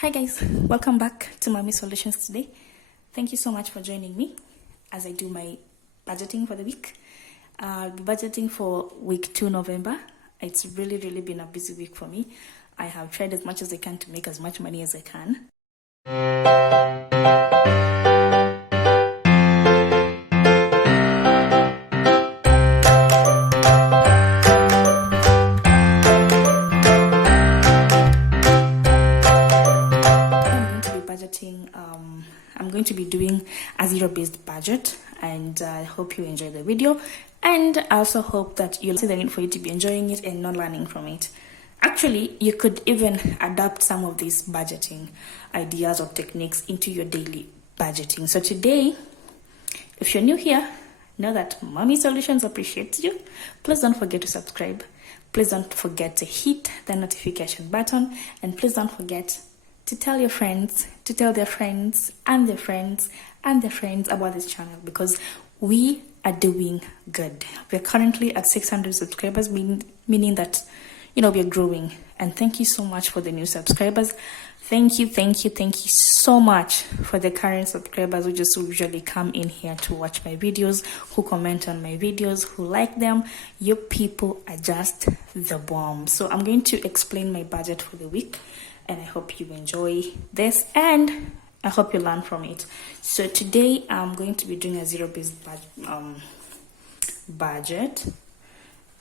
Hi guys, welcome back to Mommy Solutions today. Thank you so much for joining me as I do my budgeting for the week. I'll be budgeting for week 2 November. It's really been a busy week for me. I have tried as much as I can to make as much money as I can. I'm going to be doing a zero-based budget, and I hope you enjoy the video, and I also hope that you'll see the need for you to be enjoying it and not learning from it. Actually, you could even adapt some of these budgeting ideas or techniques into your daily budgeting. So today, if you're new here, know that Mommy Solutions appreciates you. Please don't forget to subscribe. Please don't forget to hit the notification button, and please don't forget to tell your friends, to tell their friends and their friends and their friends about this channel, because we are doing good. We're currently at 600 subscribers, meaning that, we're growing. And thank you so much for the new subscribers. Thank you so much for the current subscribers who just usually come in here to watch my videos, who comment on my videos, who like them. You people are just the bomb. So I'm going to explain my budget for the week, and I hope you enjoy this and I hope you learn from it. So today I'm going to be doing a zero-based budget.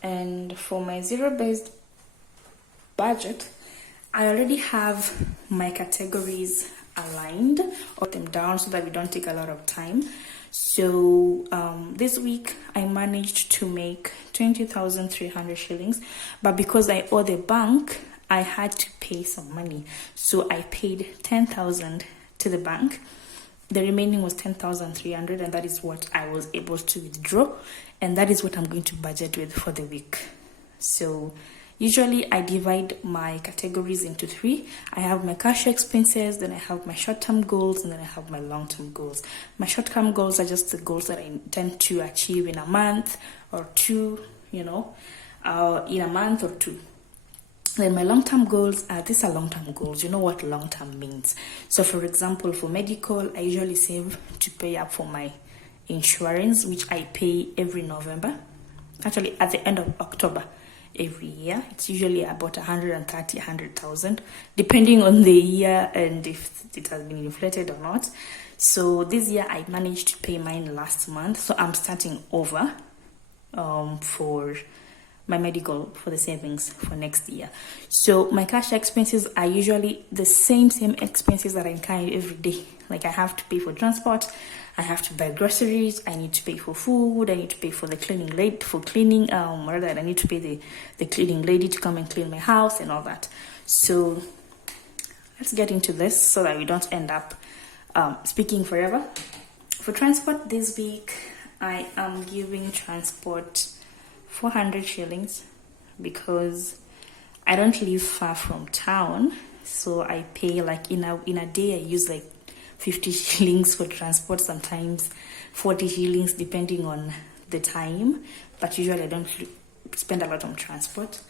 And for my zero-based budget, I already have my categories aligned, or them down so that we don't take a lot of time. So this week I managed to make 20,300 shillings, but because I owe the bank, I had to pay some money. So I paid 10,000 to the bank. The remaining was 10,300, and that is what I was able to withdraw, and that is what I'm going to budget with for the week. So usually I divide my categories into 3. I have my cash expenses, then I have my short-term goals, and then I have my long-term goals. My short-term goals are just the goals that I intend to achieve in a month or two, in a month or two. Then my long-term goals these are long-term goals. You know what long-term means. So for example, for medical, I usually save to pay up for my insurance, which I pay every November. Actually, at the end of October every year. It's usually about 100,000, depending on the year and if it has been inflated or not. So this year I managed to pay mine last month. So I'm starting over for my medical, for the savings for next year. So my cash expenses are usually the same expenses that I incur every day. Like I have to pay for transport, I have to buy groceries, I need to pay for food, I need to pay for the cleaning lady, I need to pay the cleaning lady to come and clean my house and all that. So let's get into this so that we don't end up speaking forever. For transport this week, I am giving transport 400 shillings because I don't live far from town. So I pay like in a day I use like 50 shillings for transport, sometimes 40 shillings depending on the time, but usually I don't spend a lot on transport.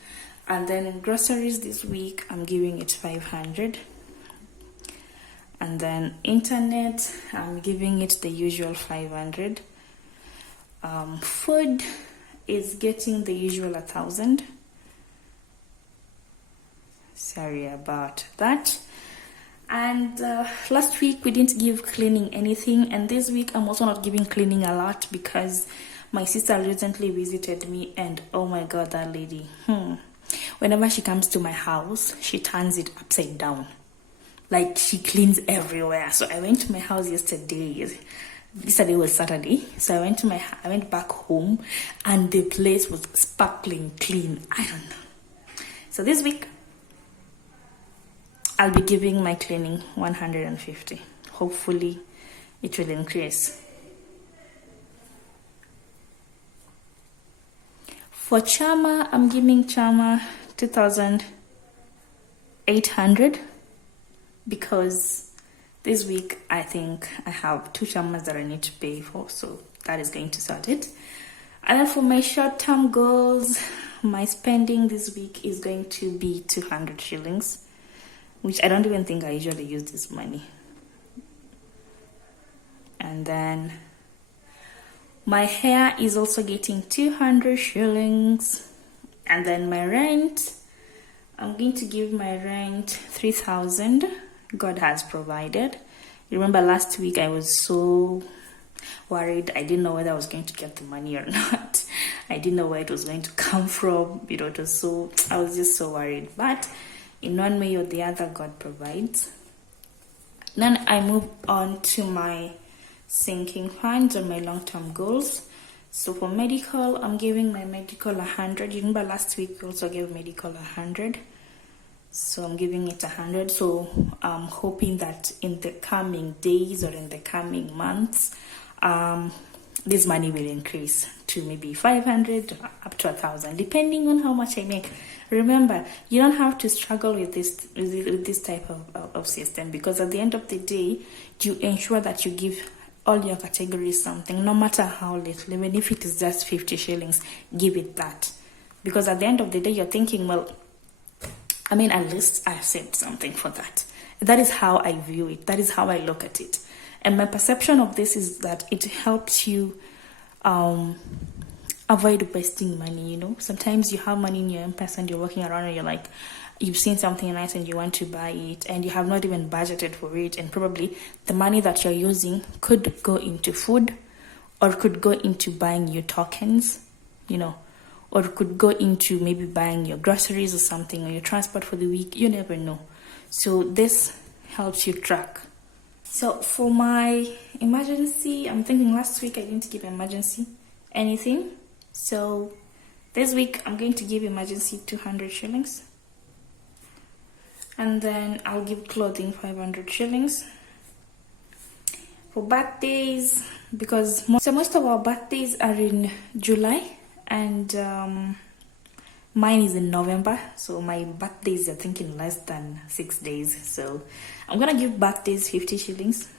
And then in groceries this week I'm giving it 500. And then internet I'm giving it the usual 500. Food is getting the usual 1,000. Sorry about that. And last week we didn't give cleaning anything, and this week I'm also not giving cleaning a lot because my sister recently visited me, and oh my god, that lady, whenever she comes to my house she turns it upside down, like she cleans everywhere. So I went to my house yesterday was Saturday, so I went back home and the place was sparkling clean. I don't know. So this week I'll be giving my cleaning 150. Hopefully it will increase. For Chama, I'm giving Chama 2,800 because this week, I think I have 2 chamas that I need to pay for, so that is going to sort it. And then for my short-term goals, my spending this week is going to be 200 shillings. which I don't even think I usually use this money. And then my hair is also getting 200 shillings. And then my rent, I'm going to give my rent 3,000. God has provided. You remember last week I was so worried. I didn't know whether I was going to get the money or not. I didn't know where it was going to come from. You know, I was just so worried. But in one way or the other, God provides. Then I move on to my sinking funds or my long-term goals. So for medical, I'm giving my medical 100. You remember last week we also gave medical 100. So I'm giving it 100. So I'm hoping that in the coming days or in the coming months, this money will increase to maybe 500 up to 1,000, depending on how much I make. Remember, you don't have to struggle with this type of system, because at the end of the day, you ensure that you give all your categories something, no matter how little, even if it is just 50 shillings, give it that. Because at the end of the day, you're thinking, well, I mean, at least I saved something for that. That is how I view it. That is how I look at it. And my perception of this is that it helps you avoid wasting money, you know. Sometimes you have money in your M-Pesa and you're walking around and you're like, you've seen something nice and you want to buy it and you have not even budgeted for it, and probably the money that you're using could go into food or could go into buying your tokens, you know, or could go into maybe buying your groceries or something, or your transport for the week. You never know. So this helps you track. So for my emergency, I'm thinking last week I didn't give emergency anything. So this week I'm going to give emergency 200 shillings. And then I'll give clothing 500 shillings. For birthdays, because most of our birthdays are in July, and mine is in November, so my birthdays are thinking less than 6 days. So I'm gonna give birthdays 50 shillings.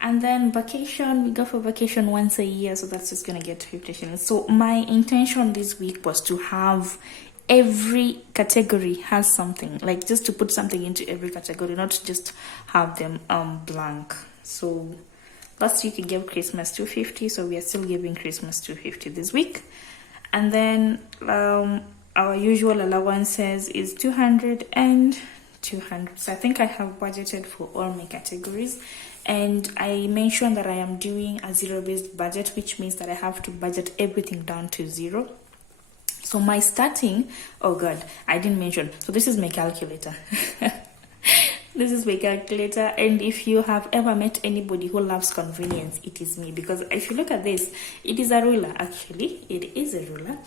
And then vacation, we go for vacation once a year, so that's just gonna get 50 shillings. So my intention this week was to have every category has something, like just to put something into every category, not just have them blank. So last week we gave Christmas 250, so we are still giving Christmas 250 this week. And then our usual allowances is 200 and 200. So I think I have budgeted for all my categories. And I mentioned that I am doing a zero-based budget, which means that I have to budget everything down to zero. So my starting, oh God, I didn't mention. So this is my calculator. This is my calculator. And if you have ever met anybody who loves convenience, it is me. Because if you look at this, it is a ruler, actually. It is a ruler.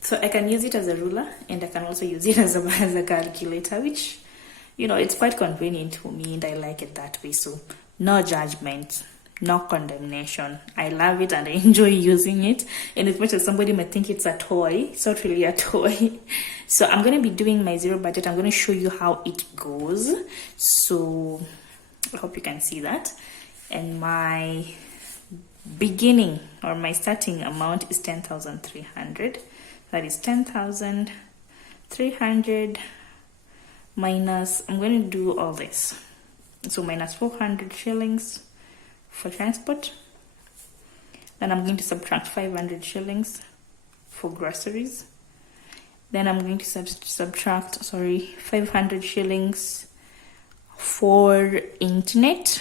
So I can use it as a ruler, and I can also use it as a calculator, which, you know, it's quite convenient for me, and I like it that way. So no judgment, no condemnation. I love it and I enjoy using it. And as much as somebody might think it's a toy, it's not really a toy. So I'm going to be doing my zero budget. I'm going to show you how it goes. So I hope you can see that. And my beginning or my starting amount is 10,300. That is 10,300 minus, I'm going to do all this. So minus 400 shillings for transport. Then I'm going to subtract 500 shillings for groceries. Then I'm going to subtract 500 shillings for internet.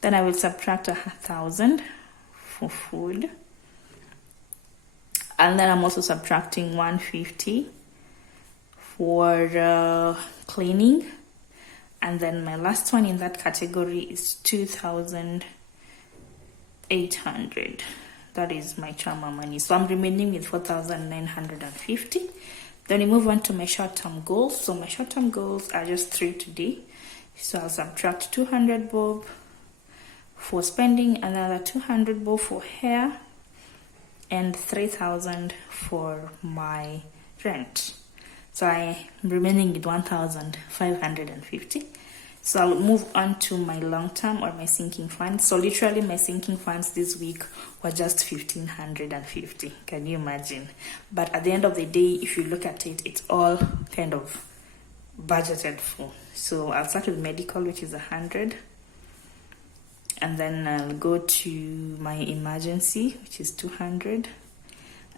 Then I will subtract 1,000 for food. And then I'm also subtracting 150 for cleaning. And then my last one in that category is 2,800. That is my charmer money. So I'm remaining with 4,950. Then we move on to my short-term goals. So my short-term goals are just 3 today. So I'll subtract 200 bob for spending, another 200 bob for hair, and 3,000 for my rent. So I'm remaining with 1,550. So I'll move on to my long-term or my sinking funds. So literally my sinking funds this week were just 1,550. Can you imagine? But at the end of the day, if you look at it, it's all kind of budgeted for. So I'll start with medical, which is 100, and then I'll go to my emergency, which is 200,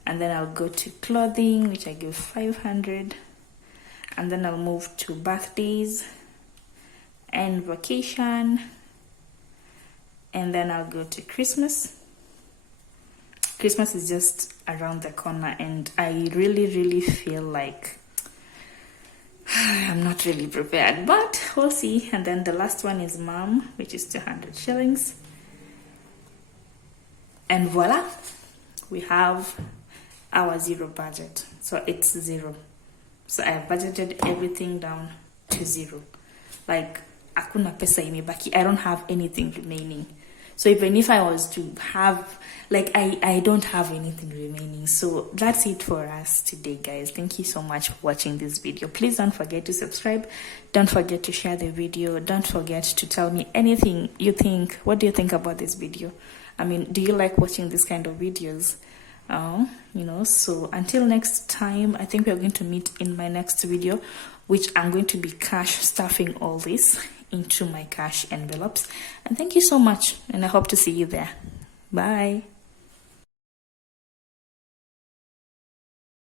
and then I'll go to clothing, which I give 500, and then I'll move to birthdays and vacation, and then I'll go to Christmas. Christmas is just around the corner, and I really feel like I'm not really prepared, but we'll see. And then the last one is mom, which is 200 shillings. And voila, we have our zero budget. So it's zero. So I have budgeted everything down to zero. Like, hakuna pesa imebaki. I don't have anything remaining. So even if I was to have, like, I don't have anything remaining. So that's it for us today, guys. Thank you so much for watching this video. Please don't forget to subscribe. Don't forget to share the video. Don't forget to tell me anything you think. What do you think about this video? I mean, do you like watching this kind of videos? So until next time, I think we're going to meet in my next video, which I'm going to be cash stuffing all this into my cash envelopes. And thank you so much, and I hope to see you there. Bye.